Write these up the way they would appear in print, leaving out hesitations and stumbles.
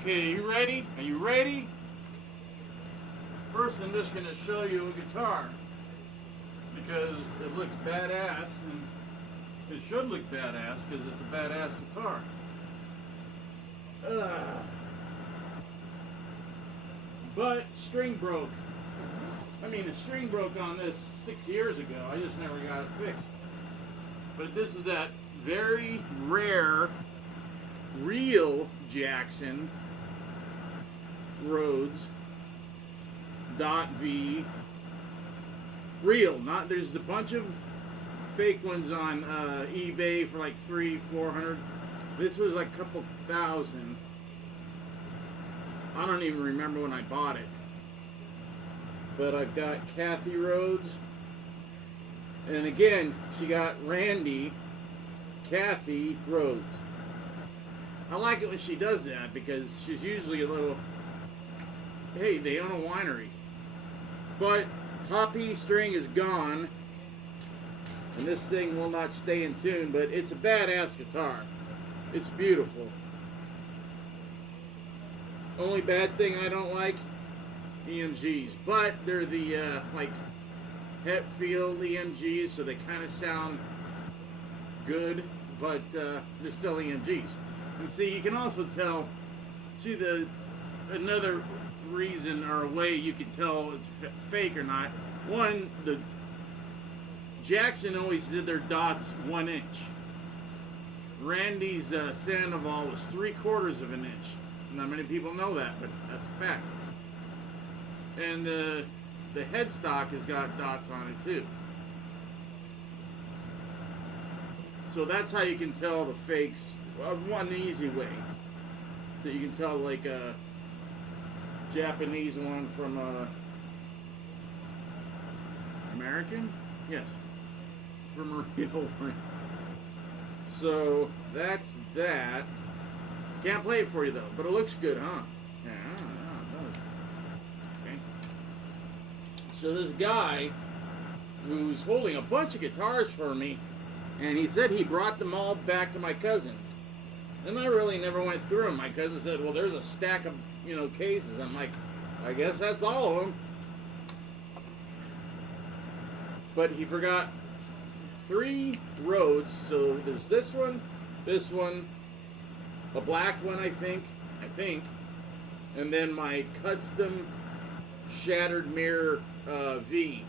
Okay, you ready? Are you ready? First, I'm just going to show you a guitar because it looks badass, and it should look badass because it's a badass guitar. But string broke. I mean, the string broke on this 6 years ago. I just never got it fixed. But this is that very rare, real Jackson Rhoads .V. Real, not there's a bunch of fake ones on eBay for like $300-400. This was like a couple thousand. I don't even remember when I bought it. But I've got Kathy Rhoads. And again, she got Randy, Kathy Rhoads. I like it when she does that because she's usually a little, hey, they own a winery. But top E string is gone. And this thing will not stay in tune, but it's a badass guitar. It's beautiful. Only bad thing I don't like, EMGs. But they're the, like, Hetfield EMGs, so they kind of sound good, but they're still EMGs. And see, you can also tell, see another reason or a way you can tell it's fake or not. One, the Jackson always did their dots 1 inch. Randy's Sandoval was 3/4 of an inch. Not many people know that, but that's the fact. And the headstock has got dots on it too. So that's how you can tell the fakes. Well, one easy way. So you can tell like a Japanese one from American? Yes. From a real one. So that's that. Can't play it for you though, but it looks good, huh? Yeah, I don't know. Okay. So this guy who's holding a bunch of guitars for me, and he said he brought them all back to my cousin's. And I really never went through them. My cousin said, well, there's a stack of, cases. I'm like, I guess that's all of them. But he forgot 3 Rhoads. So there's this one, a black one, I think, and then my custom shattered mirror V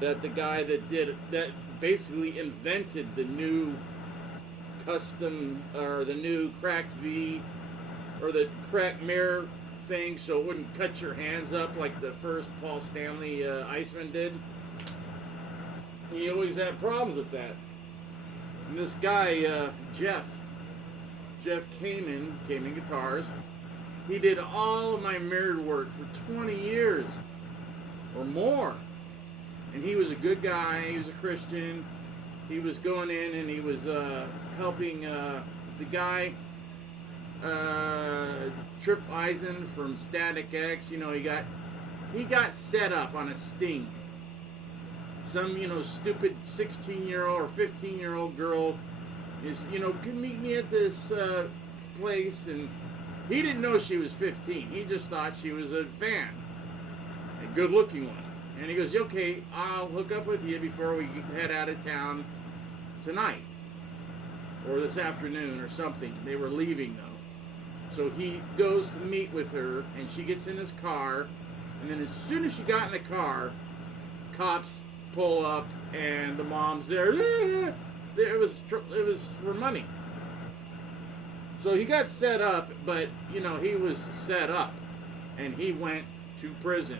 that the guy that basically invented the new custom or the new cracked V or the cracked mirror thing so it wouldn't cut your hands up like the first Paul Stanley Iceman did. He always had problems with that. And this guy, Jeff Kamn Guitars, he did all of my mirrored work for 20 years or more. And he was a good guy, he was a Christian. He was going in and he was helping the guy, Trip Eisen from Static X. He got set up on a sting. Some, stupid 16-year-old or 15-year-old girl is, could meet me at this place, and he didn't know she was 15. He just thought she was a fan, a good-looking one. And he goes, okay, I'll hook up with you before we head out of town tonight or this afternoon or something. They were leaving, though. So he goes to meet with her, and she gets in his car, and then as soon as she got in the car, cops pull up, and the mom's there. It was for money. So he got set up, but, he was set up, and he went to prison.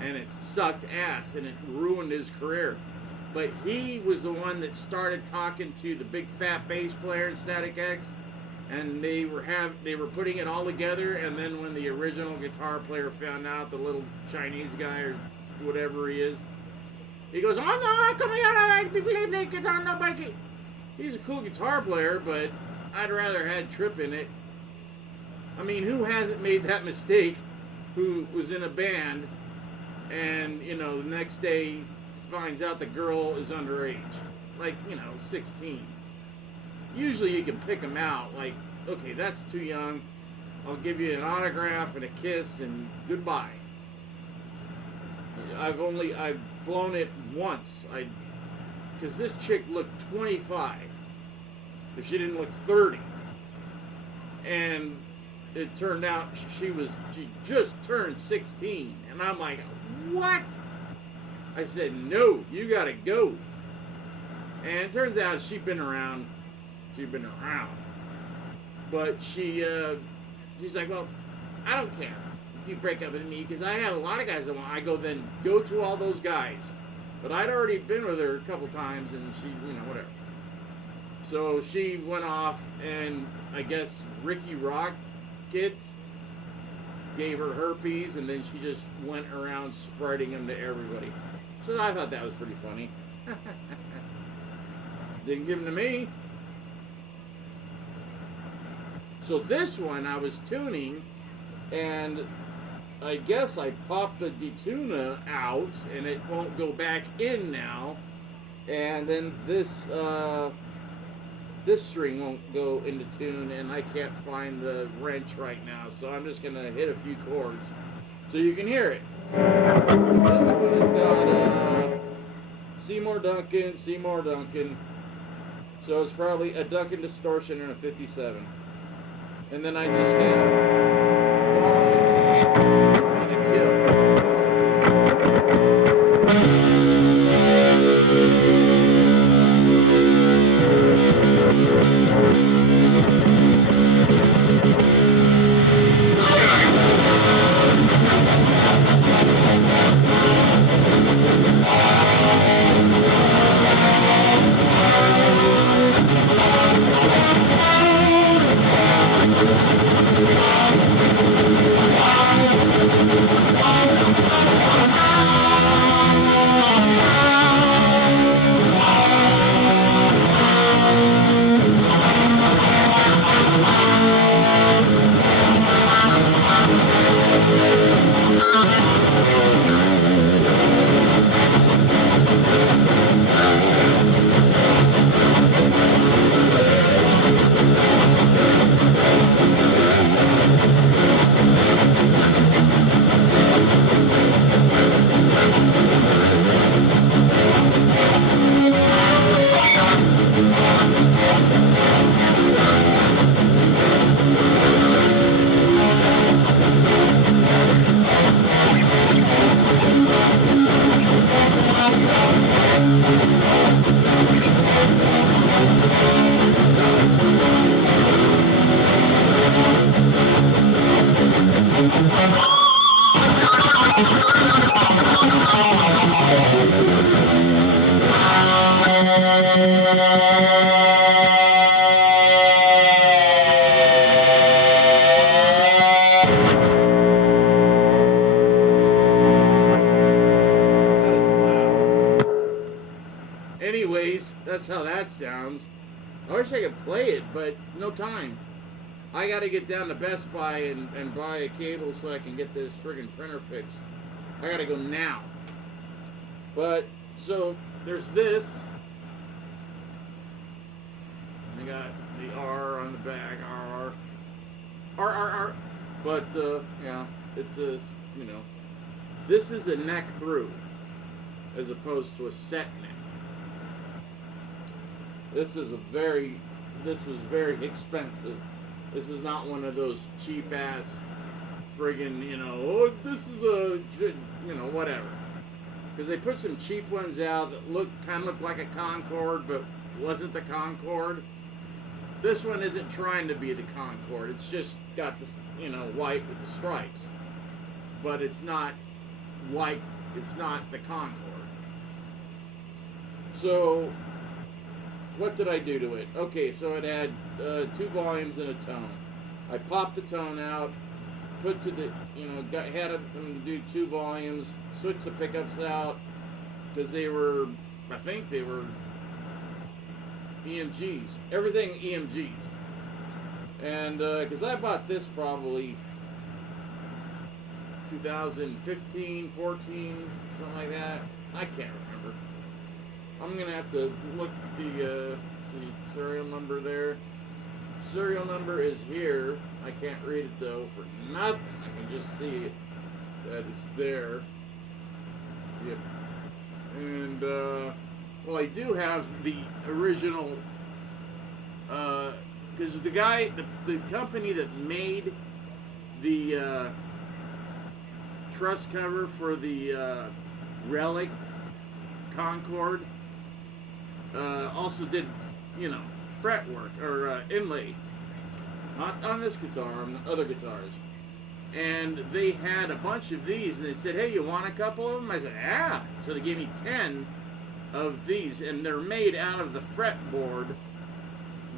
And it sucked ass, and it ruined his career. But he was the one that started talking to the big fat bass player in Static X, and they were putting it all together. And then when the original guitar player found out, the little Chinese guy or whatever he is, he goes, "Oh no, come here, I believe that guitar, nobody." He's a cool guitar player, but I'd rather had Trip in it. I mean, who hasn't made that mistake? Who was in a band? And, the next day finds out the girl is underage. Like, 16. Usually you can pick them out. Like, okay, that's too young. I'll give you an autograph and a kiss and goodbye. I've blown it once. Because this chick looked 25, if she didn't look 30, and it turned out she just turned 16, and I'm like, what? I said, no, you gotta go. And it turns out she'd been around, but she's like, well, I don't care if you break up with me, because I have a lot of guys that want. I go, then go to all those guys. But I'd already been with her a couple times, and she, whatever. So she went off, and I guess Ricky Rocket gave her herpes, and then she just went around spreading them to everybody. So I thought that was pretty funny. Didn't give them to me. So this one I was tuning, and I guess I popped the detuna out, and it won't go back in now. And then this string won't go into tune, and I can't find the wrench right now. So I'm just gonna hit a few chords so you can hear it. This one has got Seymour Duncan. So it's probably a Duncan distortion and a 57. And then I just have and a kill. Anyways, that's how that sounds. I wish I could play it, but no time. I gotta get down to Best Buy and buy a cable so I can get this friggin' printer fixed. I gotta go now. But, so, there's this. I got the R on the back, R. But, yeah, it's a, this is a neck through, as opposed to a set neck. This was very expensive. This is not one of those cheap ass friggin', this is a, whatever. Because they put some cheap ones out that kind of looked like a Concorde, but wasn't the Concorde. This one isn't trying to be the Concorde. It's just got this, white with the stripes. But it's not white. It's not the Concorde. So, what did I do to it? Okay, so it had 2 volumes and a tone. I popped the tone out, put to the, had them do 2 volumes, switched the pickups out, because I think they were EMGs. Everything EMGs. And, because I bought this probably 2015, 14, something like that. I can't remember. I'm going to have to look at the serial number there. Serial number is here. I can't read it though for nothing. I can just see that it's there. Yep. And well, I do have the original, because the guy, the company that made the truss cover for the Relic Concord also did, you know, fretwork or inlay, not on this guitar, on other guitars. And they had a bunch of these, and they said, "Hey, you want a couple of them?" I said, "Yeah." So they gave me 10 of these, and they're made out of the fretboard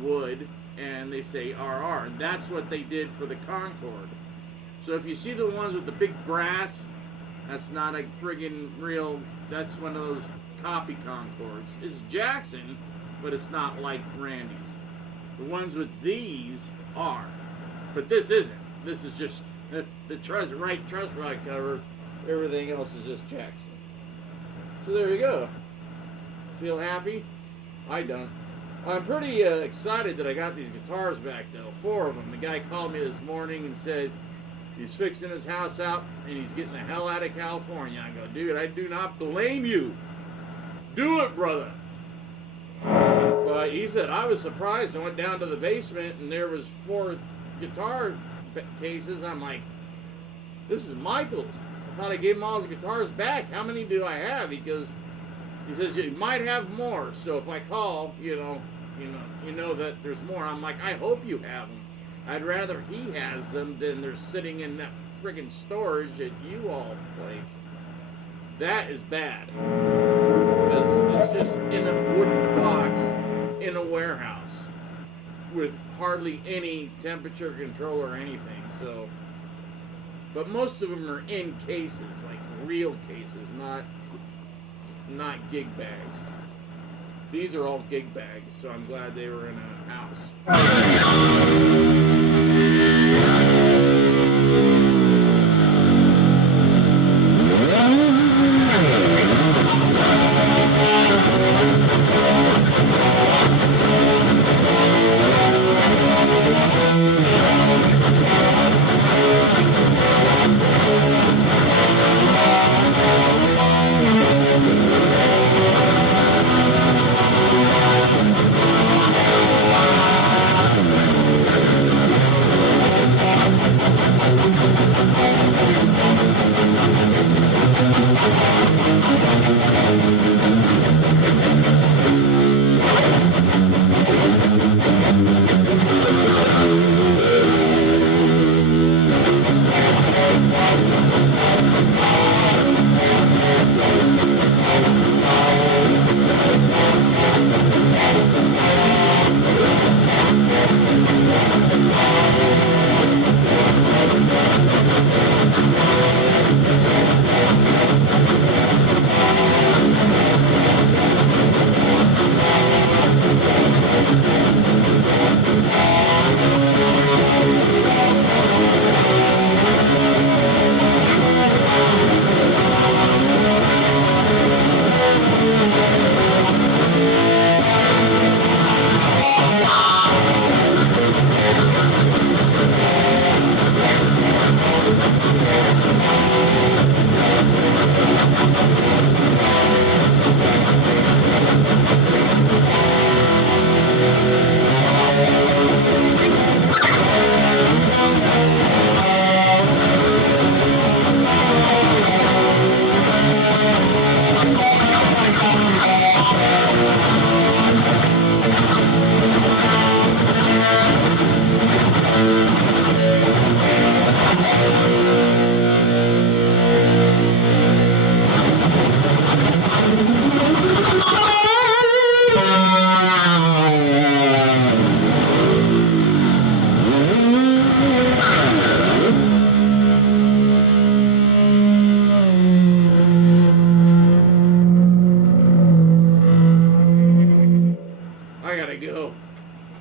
wood, and they say RR, and that's what they did for the Concord. So if you see the ones with the big brass, that's not a friggin' real, that's one of those copy Concords. It's Jackson, but it's not like Randy's. The ones with these are, but this isn't. This is just the right truss rod cover. Everything else is just Jackson. So there you go. Feel happy? I don't. I'm pretty excited that I got these guitars back, though. 4 of them. The guy called me this morning and said he's fixing his house out and he's getting the hell out of California. I go, dude, I do not blame you. Do it, brother. But he said, I was surprised. I went down to the basement and there was 4 guitar cases. I'm like, this is Michael's. I thought I gave him all his guitars back. How many do I have? He goes, he says, you might have more. So if I call, you know that there's more. I'm like, I hope you have them. I'd rather he has them than they're sitting in that friggin' storage at U-Haul place. That is bad. It's just in a wooden box in a warehouse with hardly any temperature control or anything. So, but most of them are in cases, like real cases, not gig bags. These are all gig bags, so I'm glad they were in a house.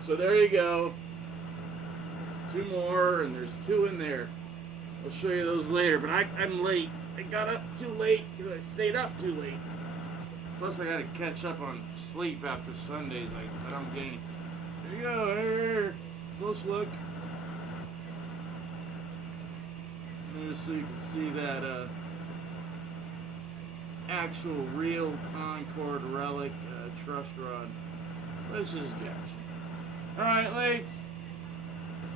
So there you go. 2 more, and there's 2 in there. I'll show you those later, but I'm late. I got up too late because I stayed up too late. Plus, I got to catch up on sleep after Sundays. I don't get any. There you go. Close look. There's so you can see that actual real Concord relic truss rod. This is Jackson. Alright, Lakes.